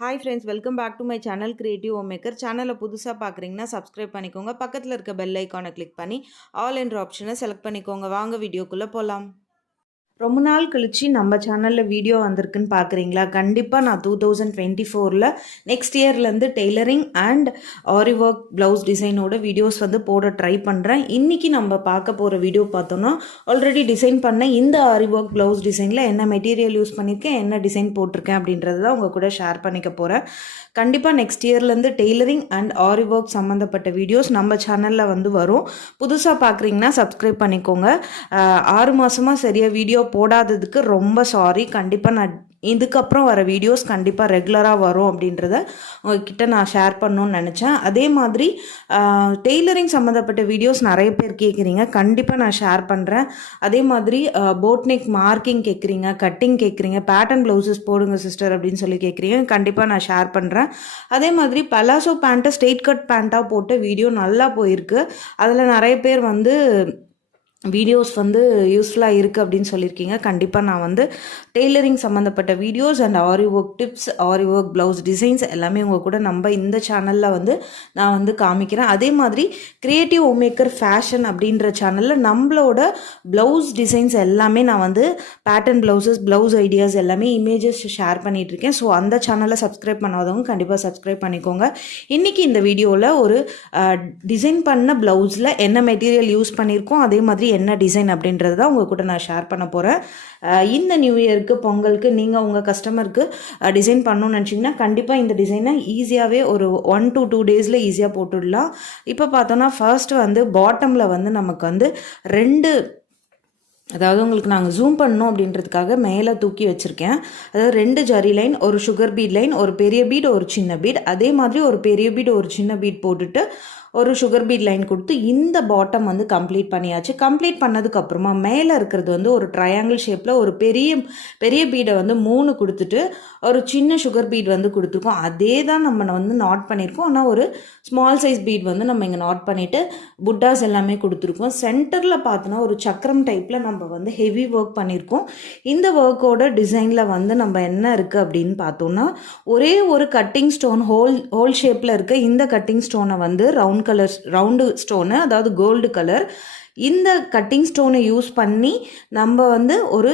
Hi friends, welcome back to my channel creative homemaker. சேனலை புதுசாக பார்க்குறீங்கன்னா subscribe பண்ணிக்கோங்க. பக்கத்தில் இருக்க பெல் ஐக்கானை கிளிக் பண்ணி ஆல் என்ற ஆப்ஷனை செலக்ட் பண்ணிக்கோங்க. வாங்க வீடியோக்குள்ளே போகலாம். ரொம்ப நாள் கழிச்சு நம்ம சேனலில் வீடியோ வந்திருக்குன்னு பார்க்குறீங்களா? கண்டிப்பாக நான் 2024 நெக்ஸ்ட் இயர்லேருந்து tailoring and aari work blouse டிசைனோட வீடியோஸ் போட ட்ரை பண்ணுறேன். இன்றைக்கி நம்ம பார்க்க போகிற வீடியோ பார்த்தோன்னா, ஆல்ரெடி டிசைன் பண்ண இந்த ஆரி ஒர்க் ப்ளவுஸ் டிசைனில் என்ன மெட்டீரியல் யூஸ் பண்ணியிருக்கேன், என்ன டிசைன் போட்டிருக்கேன் அப்படின்றது தான் உங்கள் கூட ஷேர் பண்ணிக்க போகிறேன். கண்டிப்பாக நெக்ஸ்ட் இயர்லேருந்து டெய்லரிங் அண்ட் ஆரி ஒர்க் சம்மந்தப்பட்ட வீடியோஸ் நம்ம சேனலில் வரும். புதுசாக பார்க்குறீங்கன்னா சப்ஸ்கிரைப் பண்ணிக்கோங்க. 6 மாதமாக சரியாக வீடியோ போடாததுக்கு ரொம்ப சாரி. கண்டிப்பாக நான் இதுக்கப்புறம் வர வீடியோஸ் கண்டிப்பாக ரெகுலராக வரும் அப்படின்றத உங்ககிட்ட நான் ஷேர் பண்ணணுன்னு நினச்சேன். அதே மாதிரி டெய்லரிங் சம்மந்தப்பட்ட வீடியோஸ் நிறைய பேர் கேட்குறீங்க, கண்டிப்பாக நான் ஷேர் பண்ணுறேன். அதே மாதிரி போட்நெக் மார்க்கிங் கேட்குறீங்க, கட்டிங் கேட்குறீங்க, பேட்டர்ன் ப்ளவுசஸ் போடுங்க சிஸ்டர் அப்படின்னு சொல்லி கேட்குறீங்க, கண்டிப்பாக நான் ஷேர் பண்ணுறேன். அதே மாதிரி பலாசோ பேண்ட்டை ஸ்ட்ரெயிட் கட் பேண்ட்டாக போட்டு வீடியோ நல்லா போயிருக்கு. அதில் நிறைய பேர் வீடியோஸ் யூஸ்ஃபுல்லாக இருக்குது அப்படின்னு சொல்லியிருக்கீங்க. கண்டிப்பாக நான் டெய்லரிங் சம்மந்தப்பட்ட videos and aari work tips, aari work blouse designs எல்லாமே உங்கள் கூட நம்ம இந்த சேனலில் நான் காமிக்கிறேன். அதே மாதிரி கிரியேட்டிவ் ஹோம் மேக்கர் ஃபேஷன் அப்படின்ற சேனலில் நம்மளோட ப்ளவுஸ் டிசைன்ஸ் எல்லாமே நான் பேட்டர்ன் ப்ளவுசஸ், ப்ளவுஸ் ஐடியாஸ் எல்லாமே இமேஜஸ் ஷேர் பண்ணிகிட்ருக்கேன். ஸோ அந்த சேனலை சப்ஸ்கிரைப் பண்ணாதவங்க கண்டிப்பாக சப்ஸ்கிரைப் பண்ணிக்கோங்க. இன்றைக்கி இந்த வீடியோவில் ஒரு டிசைன் பண்ண ப்ளவுஸில் என்ன மெட்டீரியல் யூஸ் பண்ணியிருக்கோம், அதே மாதிரி என்ன டிசைன் அப்படின்றது தான் உங்கள் கூட நான் ஷேர் பண்ண போகிறேன். இந்த நியூ இயருக்கு, பொங்கலுக்கு நீங்கள் உங்கள் கஸ்டமருக்கு டிசைன் பண்ணணும்னு நினச்சிங்கன்னா கண்டிப்பாக இந்த டிசைனை ஈஸியாகவே ஒரு 1 to 2 டேஸில் ஈஸியாக போட்டுடலாம். இப்போ பார்த்தோன்னா ஃபர்ஸ்ட் பாட்டமில் நமக்கு 2, அதாவது உங்களுக்கு நாங்கள் ஜூம் பண்ணணும் அப்படின்றதுக்காக மேலே தூக்கி வச்சுருக்கேன். அதாவது 2 ஜரி லைன், ஒரு சுகர் பீட் லைன், ஒரு பெரிய பீட், ஒரு சின்ன பீட், அதே மாதிரி ஒரு பெரிய பீட், ஒரு சின்ன பீட் போட்டுட்டு ஒரு சுகர் பீட் லைன் கொடுத்து இந்த பாட்டம் கம்ப்ளீட் பண்ணியாச்சு. கம்ப்ளீட் பண்ணதுக்கப்புறமா மேலே இருக்கிறது ஒரு ட்ரையாங்கிள் ஷேப்பில் ஒரு பெரிய பீடை 3 கொடுத்துட்டு ஒரு சின்ன சுகர் பீட் கொடுத்துருக்கோம். அதே தான் நம்ம நாட் பண்ணியிருக்கோம். ஆனால் ஒரு ஸ்மால் சைஸ் பீட் நம்ம இங்கே நாட் பண்ணிவிட்டு புட்டாஸ் எல்லாமே கொடுத்துருக்கோம். சென்டரில் பார்த்தோன்னா ஒரு சக்கரம் டைப்பில் நம்ம ஹெவி ஒர்க் பண்ணியிருக்கோம். இந்த ஒர்க்கோட டிசைனில் நம்ம என்ன இருக்குது அப்படின்னு பார்த்தோன்னா, ஒரே ஒரு கட்டிங் ஸ்டோன் ஹோல் ஷேப்பில் இருக்க இந்த கட்டிங் ஸ்டோனை ரவுண்டு ஸ்டோனு, அதாவது கோல்டு கலர், இந்த கட்டிங் ஸ்டோனை யூஸ் பண்ணி நம்ம ஒரு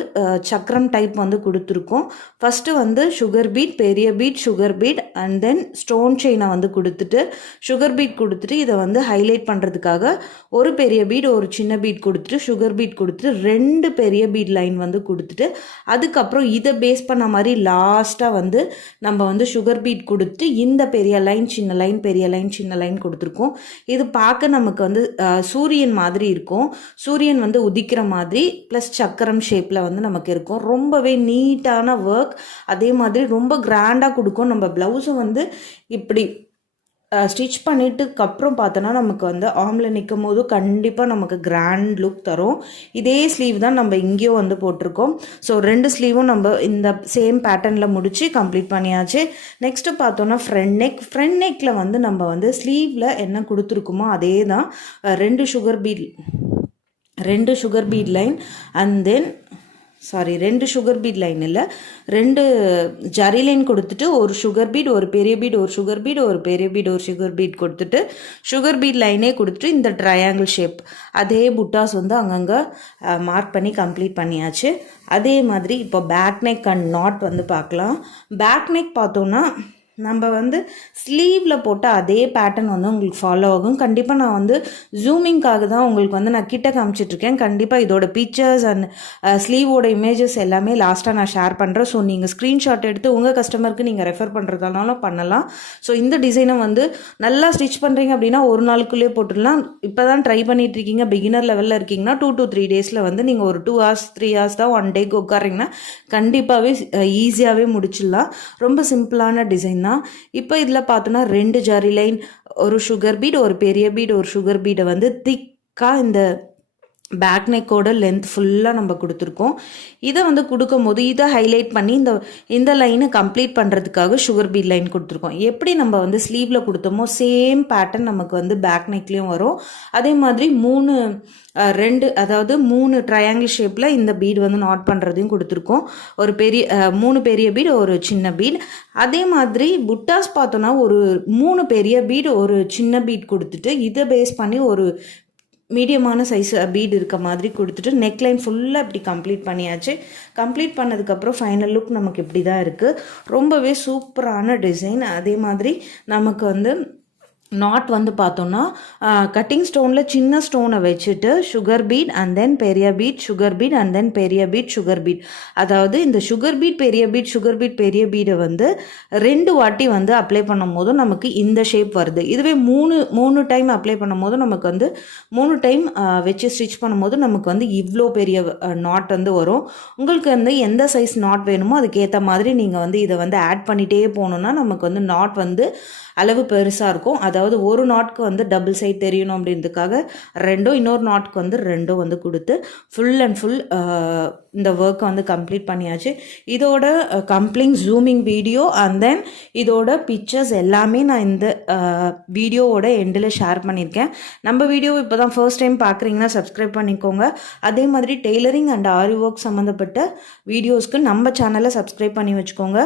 சக்கரம் டைப் கொடுத்துருக்கோம். ஃபஸ்ட்டு சுகர் பீட், பெரிய bead, sugar bead and then stone செயினை கொடுத்துட்டு சுகர் பீட் கொடுத்துட்டு இதை ஹைலைட் பண்ணுறதுக்காக ஒரு பெரிய பீட், ஒரு சின்ன பீட் கொடுத்துட்டு சுகர் பீட் கொடுத்துட்டு 2 பெரிய பீட் லைன் கொடுத்துட்டு அதுக்கப்புறம் இதை பேஸ் பண்ண மாதிரி லாஸ்ட்டாக நம்ம சுகர் பீட் கொடுத்துட்டு இந்த பெரிய லைன், சின்ன லைன், பெரிய லைன், சின்ன லைன் கொடுத்துருக்கோம். இது பார்க்க நமக்கு சூரியன் மாதிரி இருக்கும். சூரியன் உதிக்கிற மாதிரி ப்ளஸ் சக்கரம் ஷேப்பில் நமக்கு இருக்கும். ரொம்பவே நீட்டான ஒர்க். அதே மாதிரி ரொம்ப கிராண்டாக கொடுக்கும். நம்ம ப்ளவுஸும் இப்படி ஸ்டிச் பண்ணிட்டுக்கப்புறம் பார்த்தோன்னா நமக்கு ஆர்மில் நிற்கும் போது கண்டிப்பாக நமக்கு கிராண்ட் லுக் தரும். இதே ஸ்லீவ் தான் நம்ம இங்கேயும் போட்டிருக்கோம். ஸோ 2 ஸ்லீவும் நம்ம இந்த சேம் பேட்டர்னில் முடித்து கம்ப்ளீட் பண்ணியாச்சு. நெக்ஸ்ட்டு பார்த்தோன்னா ஃப்ரண்ட் நெக்கில் நம்ம ஸ்லீவில் என்ன கொடுத்துருக்குமோ அதே தான் 2 sugar beat line and then 2 sugar beat line இல்லை, 2 ஜரி லைன் கொடுத்துட்டு ஒரு சுகர் பீட், ஒரு பெரிய பீட், ஒரு சுகர் பீட், ஒரு பெரிய பீட், ஒரு சுகர் பீட் கொடுத்துட்டு சுகர் பீட் லைனே கொடுத்துட்டு இந்த ட்ரையாங்கிள் ஷேப் அதே புட்டாஸ் அங்கங்கே மார்க் பண்ணி கம்ப்ளீட் பண்ணியாச்சு. அதே மாதிரி இப்போ பேக் நெக் அண்ட் நாட் பார்க்கலாம். பேக் நெக் பார்த்தோன்னா நம்ம ஸ்லீவில் போட்ட அதே பேட்டர்ன் உங்களுக்கு ஃபாலோ ஆகும். கண்டிப்பாக நான் ஜூமிங்காக தான் உங்களுக்கு நான் கிட்ட காமிச்சிட்ருக்கேன். கண்டிப்பாக இதோட பிக்சர்ஸ் அண்ட் ஸ்லீவோட இமேஜஸ் எல்லாமே லாஸ்ட்டாக நான் ஷேர் பண்ணுறேன். ஸோ நீங்கள் ஸ்க்ரீன்ஷாட் எடுத்து உங்கள் கஸ்டமருக்கு நீங்கள் ரெஃபர் பண்ணுறதாலும் பண்ணலாம். ஸோ இந்த டிசைனை நல்லா ஸ்டிச் பண்ணுறீங்க அப்படின்னா ஒரு நாளுக்குள்ளேயே போட்டுடலாம். இப்போ தான் ட்ரை பண்ணிகிட்ருக்கீங்க, பிகினர் லெவலில் இருக்கீங்கன்னா 2 to 3 டேஸில் நீங்கள் ஒரு 2 hours 3 hours தான் 1 டேக்கு உட்காரிங்கன்னா கண்டிப்பாகவே ஈஸியாகவே முடிச்சிடலாம். ரொம்ப சிம்பிளான டிசைன் தான். இப்போ இதில் பார்த்தோன்னா 2 ஜரி லைன், ஒரு சுகர் பீட், ஒரு பெரிய பீட், ஒரு சுகர் பீடை திக்காக இந்த பேக் நெக்கோட லென்த் ஃபுல்லாக நம்ம கொடுத்துருக்கோம். இதை வந்து கொடுக்கும்போது இதை ஹைலைட் பண்ணி இந்த லைனை கம்ப்ளீட் பண்ணுறதுக்காக சுகர் பீட் லைன் கொடுத்துருக்கோம். எப்படி நம்ம வந்து ஸ்லீவில் கொடுத்தோமோ சேம் பேட்டர்ன் நமக்கு வந்து பேக் நெக்லேயும் வரும். அதே மாதிரி 3 ட்ரையாங்கிள் ஷேப்பில் இந்த பீட் வந்து நாட் பண்ணுறதையும் கொடுத்துருக்கோம். ஒரு 3 பெரிய பீட், ஒரு சின்ன பீட். அதே மாதிரி புட்டாஸ் பார்த்தோன்னா ஒரு 3 பெரிய பீட், ஒரு சின்ன பீட் கொடுத்துட்டு இதை பேஸ் பண்ணி ஒரு மீடியமான சைஸ் பீட் இருக்க மாதிரி கொடுத்துட்டு நெக்லைன் ஃபுல்லாக இப்படி கம்ப்ளீட் பண்ணியாச்சு. கம்ப்ளீட் பண்ணதுக்கப்புறம் ஃபைனல் லுக் நமக்கு இப்படி தான் இருக்குது. ரொம்பவே சூப்பரான டிசைன். அதே மாதிரி நமக்கு வந்து நாட் வந்து பார்த்தோன்னா கட்டிங் ஸ்டோனில் சின்ன ஸ்டோனை வச்சுட்டு சுகர் பீட் அண்ட் தென் பெரிய bead, sugar bead and then பெரிய பீட், சுகர் பீட். அதாவது இந்த சுகர் பீட் பெரிய பீட், சுகர் பீட் பெரிய பீடை வந்து 2 வாட்டி வந்து அப்ளை பண்ணும் போதும் நமக்கு இந்த ஷேப் வருது. இதுவே 3 டைம் அப்ளை பண்ணும் போது நமக்கு வந்து 3 டைம் வச்சு ஸ்டிச் பண்ணும்போது நமக்கு வந்து இவ்வளோ பெரிய நாட் வந்து வரும். உங்களுக்கு வந்து எந்த சைஸ் நாட் வேணுமோ அதுக்கேற்ற மாதிரி நீங்கள் வந்து இதை வந்து ஆட் பண்ணிகிட்டே போகணுன்னா நமக்கு வந்து நாட் வந்து அளவு பெருசாக இருக்கும். அதாவது ஒரு நாட்க்கு வந்து டபுள் சைட் தெரியணும் அப்படின்றதுக்காக 2, இன்னொரு நாட்க்கு வந்து 2 வந்து கொடுத்து ஃபுல் அண்ட் ஃபுல் இந்த ஒர்க்கை வந்து கம்ப்ளீட் பண்ணியாச்சு. இதோட complete zooming video and then இதோட பிக்சர்ஸ் எல்லாமே நான் இந்த வீடியோவோட எண்டில் ஷேர் பண்ணியிருக்கேன். நம்ம வீடியோ இப்போ தான் ஃபர்ஸ்ட் டைம் பார்க்குறீங்கன்னா சப்ஸ்கிரைப் பண்ணிக்கோங்க. அதே மாதிரி டெய்லரிங் அண்ட் ஆரி ஒர்க் சம்மந்தப்பட்ட வீடியோஸ்க்கு நம்ம சேனலை சப்ஸ்கிரைப் பண்ணி வச்சுக்கோங்க.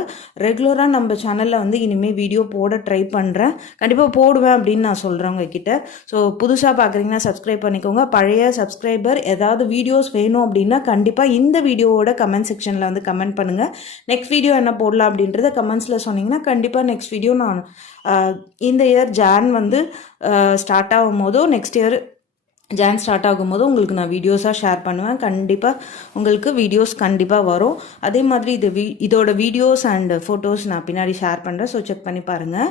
ரெகுலராக நம்ம சேனலில் வந்து இனிமேல் வீடியோ போட ட்ரை பண்ணுறேன். கண்டிப்பாக போடுவேன் அப்படின்னு நான் சொல்கிறேன் உங்ககிட்ட. ஸோ புதுசாக பார்க்குறீங்கன்னா சப்ஸ்கிரைப் பண்ணிக்கோங்க. பழைய சப்ஸ்கிரைபர் ஏதாவது வீடியோஸ் வேணும் அப்படின்னா கண்டிப்பாக இந்த வீடியோவோட கமெண்ட் செக்ஷனில் வந்து கமெண்ட் பண்ணுங்கள். நெக்ஸ்ட் வீடியோ என்ன போடலாம் அப்படின்றத கமெண்ட்ஸில் சொன்னீங்கன்னா கண்டிப்பாக நெக்ஸ்ட் வீடியோ நான் இந்த இயர் ஜான் வந்து ஸ்டார்ட் ஆகும் போதோ நெக்ஸ்ட் இயர் ஜான் ஸ்டார்ட் ஆகும்போது உங்களுக்கு நான் வீடியோஸாக ஷேர் பண்ணுவேன். கண்டிப்பாக உங்களுக்கு வீடியோஸ் கண்டிப்பாக வரும். அதே மாதிரி இதோட வீடியோஸ் அண்ட் ஃபோட்டோஸ் நான் பின்னாடி ஷேர் பண்ணுறேன். ஸோ செக் பண்ணி பாருங்கள்.